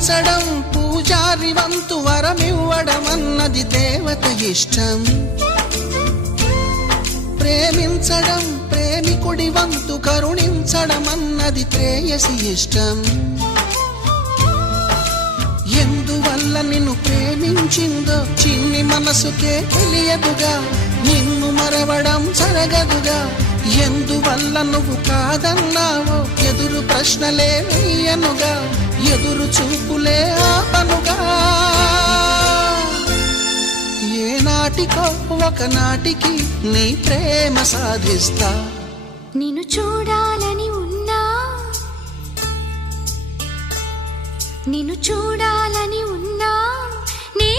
పూజించడం పూజారి వంతు వరమివ్వడం అన్నది దేవత ఇష్టం. ప్రేమించడం ప్రేమికుడి వంతు కరుణించడం అన్నది ప్రేయసి ఇష్టం. ఎందువల్ల నిన్ను ప్రేమించిందో చిన్ని మనసుకే తెలియదుగా, నిన్ను మరవడం జరగదుగా. ఎందువల్ల నువ్వు కాదన్నావో ఎదురు ప్రశ్నలే వేయనుగా, ఎదురు చూపులే ఆపనుగా. ఏనాటికో ఒకనాటికి నీ ప్రేమ సాధిస్తా. నిన్ను చూడాలని ఉన్నా, నిన్ను చూడాలని ఉన్నా, నీ